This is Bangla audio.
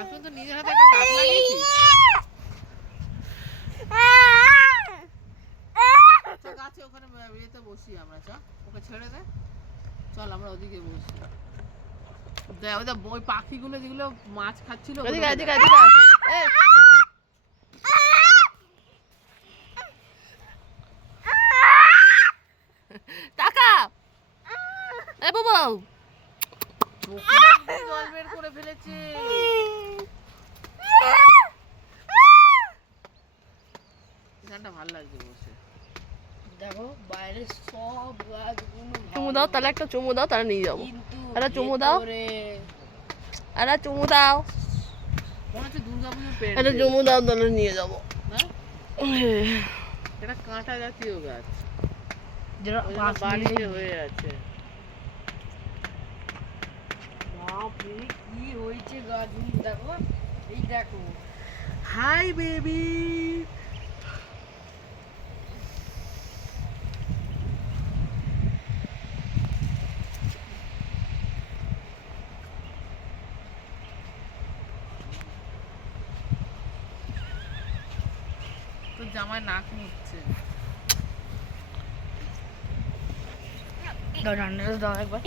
আসলে তো নিজের হাতে একটা গাছ লাগিয়েছি। গাছে ওখানে ইয়েতে বসি আমরা, চ ওকে ছেড়ে দে, চল আমরা ওদিকে বসি। ওই পাখিগুলো যেগুলো মাছ খাচ্ছিল টাকা জল বের করে ফেলেছে। এখানটা ভালো লাগছে বসে। দেখো বাইরে সব গাছগুলো চুমু দাও, তাহলে একটা চুমু দাও, তাহলে নিয়ে যাবো। একটা চুমু দাও, একটা চুমু দাও, মনে হচ্ছে দুর্গাপুজোর পেন। একটা চুমু দাও, তাহলে নিয়ে যাবো। এটা কাঁটা জাতীয় গাছ, যেটা বাড়িতে হয়ে আছে। বাপরে কি হয়েছে গাছগুলো দেখো, এই দেখো। Hi baby. তোর জামাই নাক মুছছে। দাও ডান্ডাটা দাও একবার।